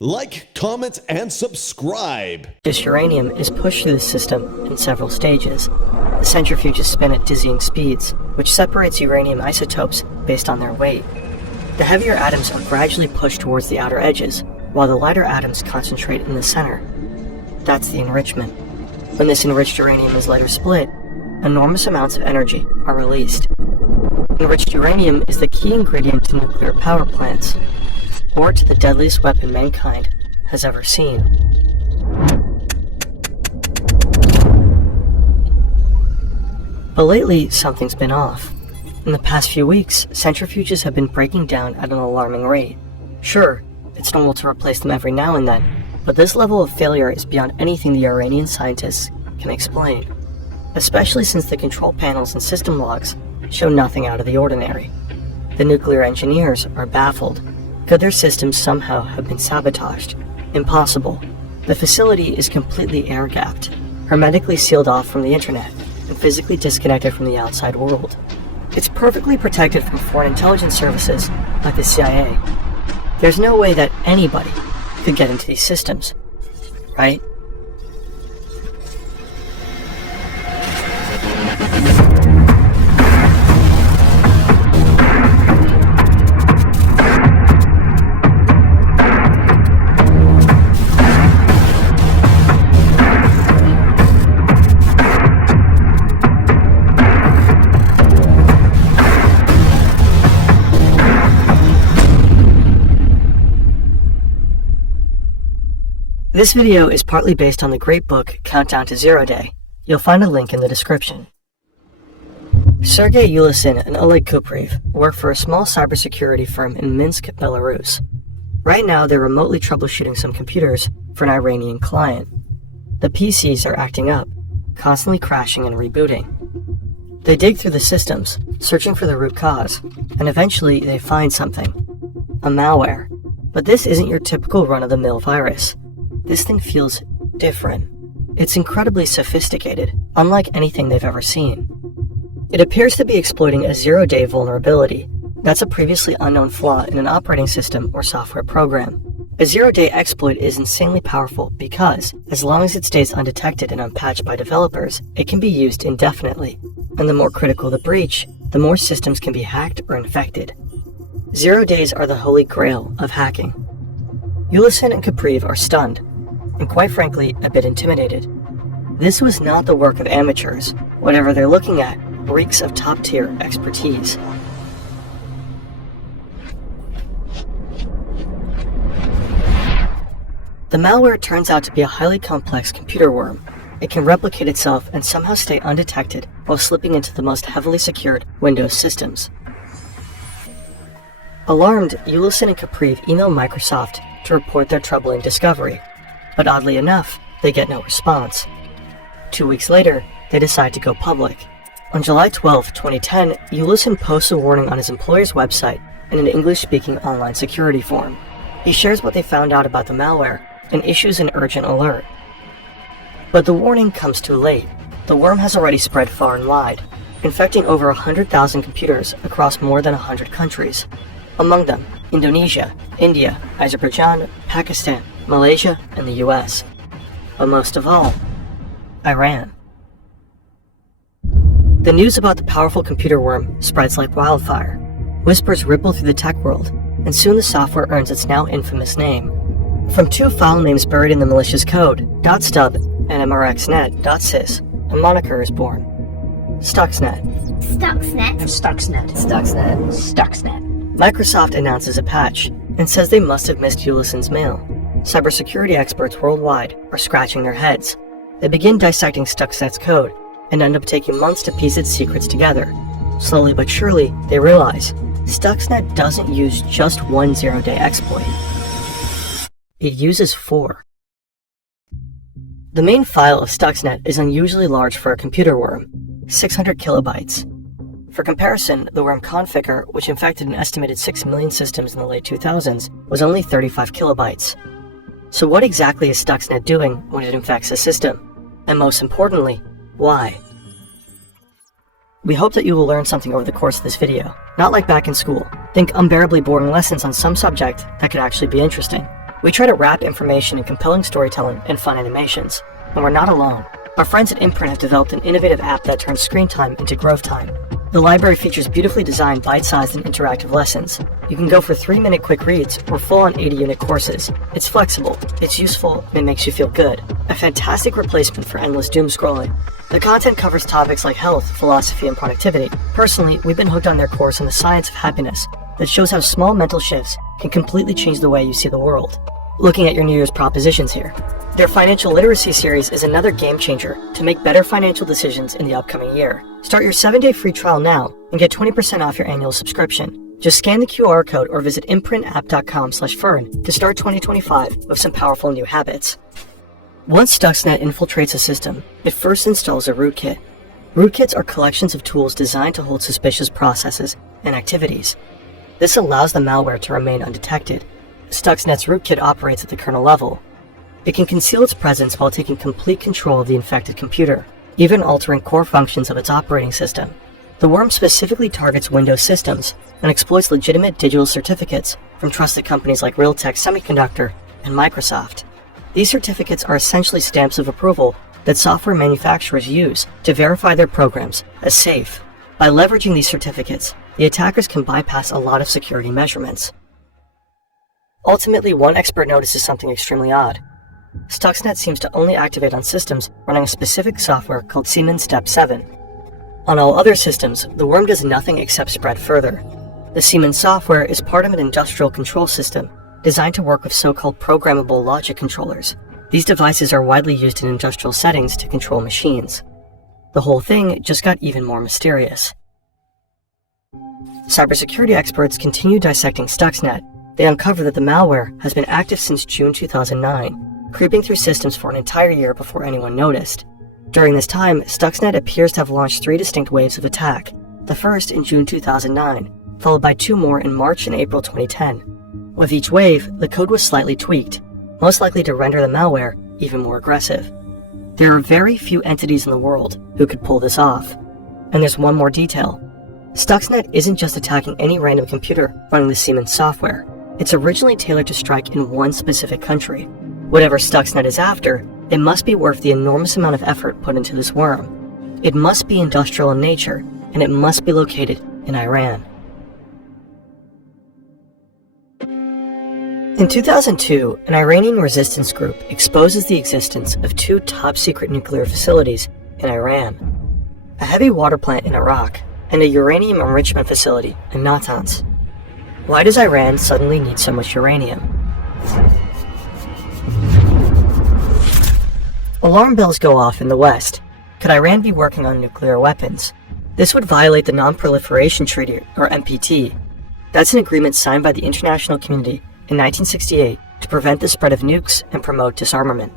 Like, comment, and subscribe. This uranium is pushed through the system in several stages. The centrifuges spin at dizzying speeds, which separates uranium isotopes based on their weight. The heavier atoms are gradually pushed towards the outer edges, while the lighter atoms concentrate in the center. That's the enrichment. When this enriched uranium is later split, enormous amounts of energy are released. Enriched uranium is the key ingredient to nuclear power plants, or to the deadliest weapon mankind has ever seen. But lately, something's been off. In the past few weeks, centrifuges have been breaking down at an alarming rate. Sure, it's normal to replace them every now and then, but this level of failure is beyond anything the Iranian scientists can explain, especially since the control panels and system logs show nothing out of the ordinary. The nuclear engineers are baffled. Could their systems somehow have been sabotaged? Impossible. The facility is completely air-gapped, hermetically sealed off from the internet, and physically disconnected from the outside world. It's perfectly protected from foreign intelligence services like the CIA. There's no way that anybody could get into these systems, right? This video is partly based on the great book Countdown to Zero Day. You'll find a link in the description. Sergei Ulysin and Oleg Kupriv work for a small cybersecurity firm in Minsk, Belarus. Right now, they're remotely troubleshooting some computers for an Iranian client. The PCs are acting up, constantly crashing and rebooting. They dig through the systems, searching for the root cause, and eventually they find something. A malware. But this isn't your typical run-of-the-mill virus. This thing feels different. It's incredibly sophisticated, unlike anything they've ever seen. It appears to be exploiting a zero-day vulnerability. That's a previously unknown flaw in an operating system or software program. A zero-day exploit is insanely powerful because, as long as it stays undetected and unpatched by developers, it can be used indefinitely. And the more critical the breach, the more systems can be hacked or infected. 0 days are the holy grail of hacking. Ulysin and Kupriv are stunned, and quite frankly, a bit intimidated. This was not the work of amateurs. Whatever they're looking at reeks of top-tier expertise. The malware turns out to be a highly complex computer worm. It can replicate itself and somehow stay undetected while slipping into the most heavily secured Windows systems. Alarmed, Ulysin and Kupriv email Microsoft to report their troubling discovery. But oddly enough, they get no response. 2 weeks later, they decide to go public. On July 12, 2010, Ulysin posts a warning on his employer's website in an English-speaking online security forum. He shares what they found out about the malware and issues an urgent alert. But the warning comes too late. The worm has already spread far and wide, infecting over 100,000 computers across more than 100 countries. Among them, Indonesia, India, Azerbaijan, Pakistan, Malaysia, and the US. But most of all, Iran. The news about the powerful computer worm spreads like wildfire. Whispers ripple through the tech world, and soon the software earns its now infamous name. From two file names buried in the malicious code, .stub and mrxnet.sys, a moniker is born. Stuxnet. Stuxnet. Stuxnet. Stuxnet. Stuxnet. Microsoft announces a patch and says they must have missed Ulysin's mail. Cybersecurity experts worldwide are scratching their heads. They begin dissecting Stuxnet's code and end up taking months to piece its secrets together. Slowly but surely, they realize Stuxnet doesn't use just one zero-day exploit. It uses 4. The main file of Stuxnet is unusually large for a computer worm, 600 kilobytes. For comparison, the worm Configure, which infected an estimated 6 million systems in the late 2000s, was only 35 kilobytes. So what exactly is Stuxnet doing when it infects a system? And most importantly, why? We hope that you will learn something over the course of this video, not like back in school. Think unbearably boring lessons on some subject that could actually be interesting. We try to wrap information in compelling storytelling and fun animations, and we're not alone. Our friends at Imprint have developed an innovative app that turns screen time into growth time. The library features beautifully designed bite-sized and interactive lessons. You can go for 3-minute quick reads or full-on 80-unit courses. It's flexible, it's useful, and it makes you feel good. A fantastic replacement for endless doom scrolling. The content covers topics like health, philosophy, and productivity. Personally, we've been hooked on their course in the science of happiness that shows how small mental shifts can completely change the way you see the world. Looking at your New Year's propositions here. Their financial literacy series is another game changer to make better financial decisions in the upcoming year. Start your 7-day free trial now and get 20% off your annual subscription. Just scan the QR code or visit imprintapp.com/fern to start 2025 with some powerful new habits. Once Stuxnet infiltrates a system, it first installs a rootkit. Rootkits are collections of tools designed to hold suspicious processes and activities. This allows the malware to remain undetected. Stuxnet's rootkit operates at the kernel level. It can conceal its presence while taking complete control of the infected computer, even altering core functions of its operating system. The worm specifically targets Windows systems and exploits legitimate digital certificates from trusted companies like Realtek Semiconductor and Microsoft. These certificates are essentially stamps of approval that software manufacturers use to verify their programs as safe. By leveraging these certificates, the attackers can bypass a lot of security measurements. Ultimately, one expert notices something extremely odd. Stuxnet seems to only activate on systems running a specific software called Siemens Step 7. On all other systems, the worm does nothing except spread further. The Siemens software is part of an industrial control system designed to work with so-called programmable logic controllers. These devices are widely used in industrial settings to control machines. The whole thing just got even more mysterious. Cybersecurity experts continue dissecting Stuxnet. They uncover that the malware has been active since June 2009, creeping through systems for an entire year before anyone noticed. During this time, Stuxnet appears to have launched 3 distinct waves of attack, the first in June 2009, followed by 2 more in March and April 2010. With each wave, the code was slightly tweaked, most likely to render the malware even more aggressive. There are very few entities in the world who could pull this off. And there's one more detail. Stuxnet isn't just attacking any random computer running the Siemens software. It's originally tailored to strike in one specific country. Whatever Stuxnet is after, it must be worth the enormous amount of effort put into this worm. It must be industrial in nature, and it must be located in Iran. In 2002, an Iranian resistance group exposes the existence of 2 top-secret nuclear facilities in Iran, a heavy water plant in Iraq, and a uranium enrichment facility in Natanz. Why does Iran suddenly need so much uranium? Alarm bells go off in the West. Could Iran be working on nuclear weapons? This would violate the Non-Proliferation Treaty, or NPT. That's an agreement signed by the international community in 1968 to prevent the spread of nukes and promote disarmament.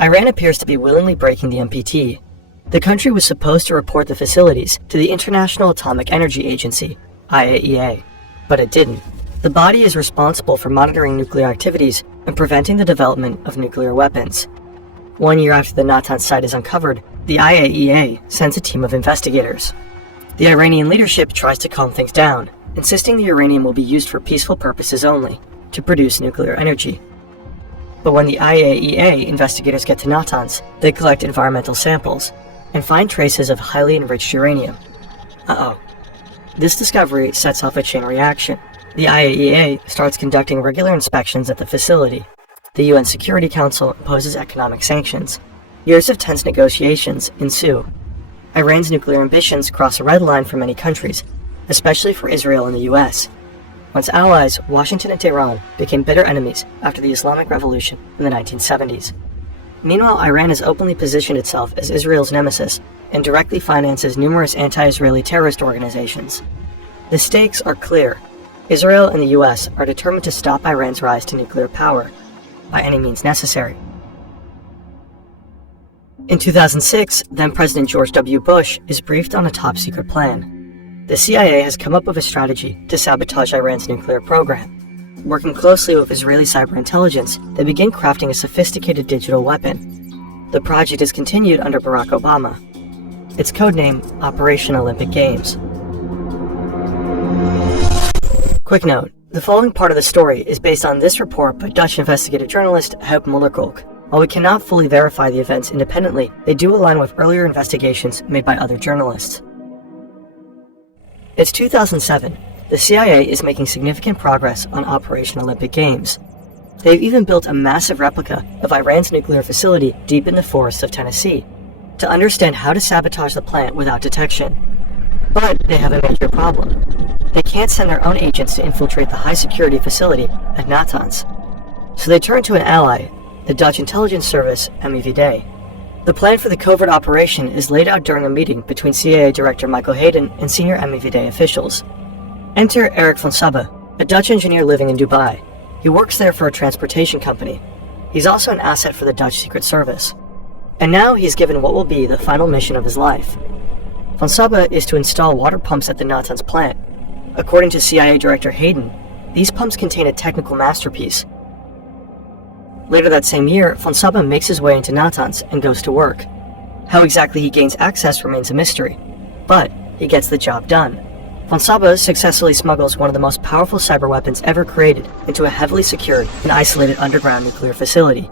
Iran appears to be willingly breaking the NPT. The country was supposed to report the facilities to the International Atomic Energy Agency, IAEA, but it didn't. The body is responsible for monitoring nuclear activities and preventing the development of nuclear weapons. 1 year after the Natanz site is uncovered, the IAEA sends a team of investigators. The Iranian leadership tries to calm things down, insisting the uranium will be used for peaceful purposes only, to produce nuclear energy. But when the IAEA investigators get to Natanz, they collect environmental samples and find traces of highly enriched uranium. Uh-oh. This discovery sets off a chain reaction. The IAEA starts conducting regular inspections at the facility. The UN Security Council imposes economic sanctions. Years of tense negotiations ensue. Iran's nuclear ambitions cross a red line for many countries, especially for Israel and the US. Once allies, Washington and Tehran became bitter enemies after the Islamic Revolution in the 1970s. Meanwhile, Iran has openly positioned itself as Israel's nemesis and directly finances numerous anti-Israeli terrorist organizations. The stakes are clear. Israel and the US are determined to stop Iran's rise to nuclear power, by any means necessary. In 2006, then-President George W. Bush is briefed on a top-secret plan. The CIA has come up with a strategy to sabotage Iran's nuclear program. Working closely with Israeli cyber intelligence, they begin crafting a sophisticated digital weapon. The project is continued under Barack Obama. Its codename, Operation Olympic Games. Quick note, The following part of the story is based on this report by Dutch investigative journalist Huip Mullerkolk. While we cannot fully verify the events independently, they do align with earlier investigations made by other journalists. It's 2007. The CIA is making significant progress on Operation Olympic Games. They've even built a massive replica of Iran's nuclear facility deep in the forests of Tennessee to understand how to sabotage the plant without detection. But they have a major problem. They can't send their own agents to infiltrate the high-security facility at Natanz. So they turn to an ally, the Dutch intelligence service MEVD. The plan for the covert operation is laid out during a meeting between CIA Director Michael Hayden and senior MEVD officials. Enter Eric van Sabbe, a Dutch engineer living in Dubai. He works there for a transportation company. He's also an asset for the Dutch Secret Service. And now he's given what will be the final mission of his life. Van Sabbe is to install water pumps at the Natanz plant. According to CIA Director Hayden, these pumps contain a technical masterpiece. Later that same year, van Sabbe makes his way into Natanz and goes to work. How exactly he gains access remains a mystery, but he gets the job done. Van Sabbe successfully smuggles one of the most powerful cyber weapons ever created into a heavily secured and isolated underground nuclear facility.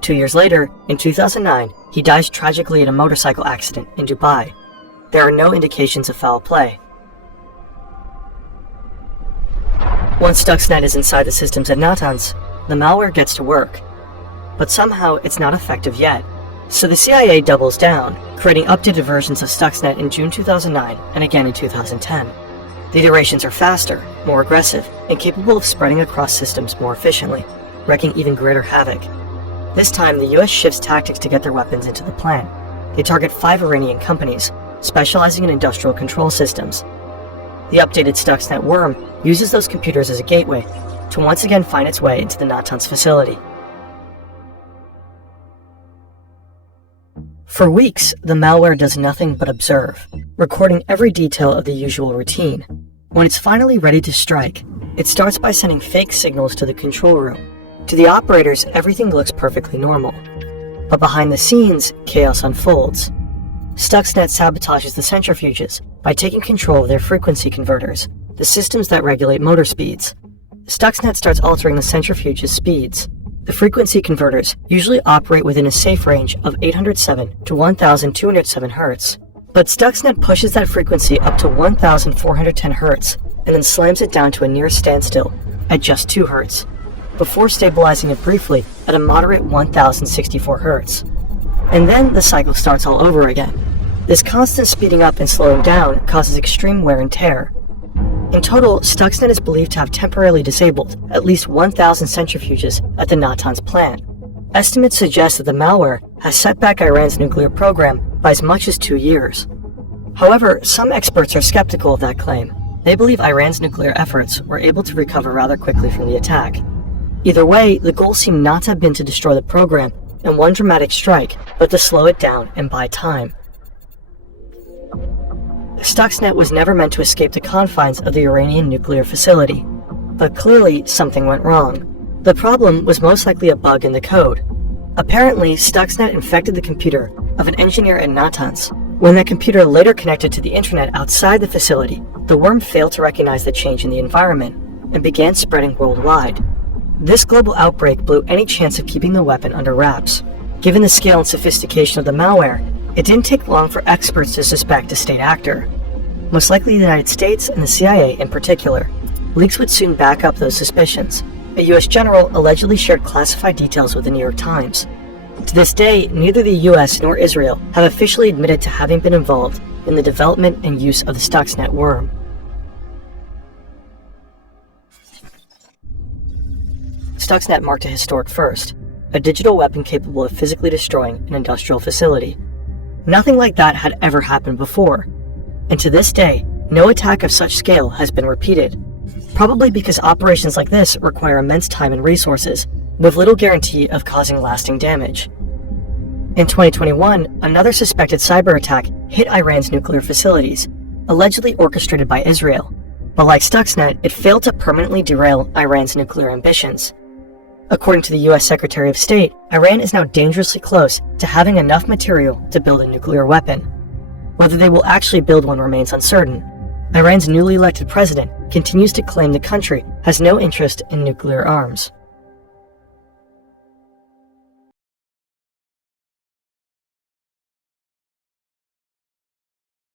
2 years later, in 2009, he dies tragically in a motorcycle accident in Dubai. There are no indications of foul play. Once Stuxnet is inside the systems at Natanz, the malware gets to work. But somehow it's not effective yet. So the CIA doubles down, creating updated versions of Stuxnet in June 2009 and again in 2010. The iterations are faster, more aggressive, and capable of spreading across systems more efficiently, wreaking even greater havoc. This time the US shifts tactics to get their weapons into the plant. They target 5 Iranian companies, specializing in industrial control systems. The updated Stuxnet worm uses those computers as a gateway to once again find its way into the Natanz facility. For weeks, the malware does nothing but observe, recording every detail of the usual routine. When it's finally ready to strike, it starts by sending fake signals to the control room. To the operators, everything looks perfectly normal. But behind the scenes, chaos unfolds. Stuxnet sabotages the centrifuges by taking control of their frequency converters, the systems that regulate motor speeds. Stuxnet starts altering the centrifuge's speeds. The frequency converters usually operate within a safe range of 807 to 1207 Hz. But Stuxnet pushes that frequency up to 1410 Hz and then slams it down to a near standstill at just 2 Hz, before stabilizing it briefly at a moderate 1064 Hz. And then the cycle starts all over again. This constant speeding up and slowing down causes extreme wear and tear. In total, Stuxnet is believed to have temporarily disabled at least 1,000 centrifuges at the Natanz plant. Estimates suggest that the malware has set back Iran's nuclear program by as much as 2 years. However, some experts are skeptical of that claim. They believe Iran's nuclear efforts were able to recover rather quickly from the attack. Either way, the goal seemed not to have been to destroy the program in one dramatic strike, but to slow it down and buy time. Stuxnet was never meant to escape the confines of the Iranian nuclear facility, but clearly something went wrong. The problem was most likely a bug in the code. Apparently, Stuxnet infected the computer of an engineer at Natanz. When that computer later connected to the internet outside the facility, the worm failed to recognize the change in the environment and began spreading worldwide. This global outbreak blew any chance of keeping the weapon under wraps. Given the scale and sophistication of the malware, it didn't take long for experts to suspect a state actor. Most likely the United States and the CIA in particular. Leaks would soon back up those suspicions. A US general allegedly shared classified details with the New York Times. To this day, neither the US nor Israel have officially admitted to having been involved in the development and use of the Stuxnet worm. Stuxnet marked a historic first, a digital weapon capable of physically destroying an industrial facility. Nothing like that had ever happened before, and to this day, no attack of such scale has been repeated, probably because operations like this require immense time and resources, with little guarantee of causing lasting damage. In 2021, another suspected cyber attack hit Iran's nuclear facilities, allegedly orchestrated by Israel, but like Stuxnet, it failed to permanently derail Iran's nuclear ambitions. According to the US Secretary of State, Iran is now dangerously close to having enough material to build a nuclear weapon. Whether they will actually build one remains uncertain. Iran's newly elected president continues to claim the country has no interest in nuclear arms.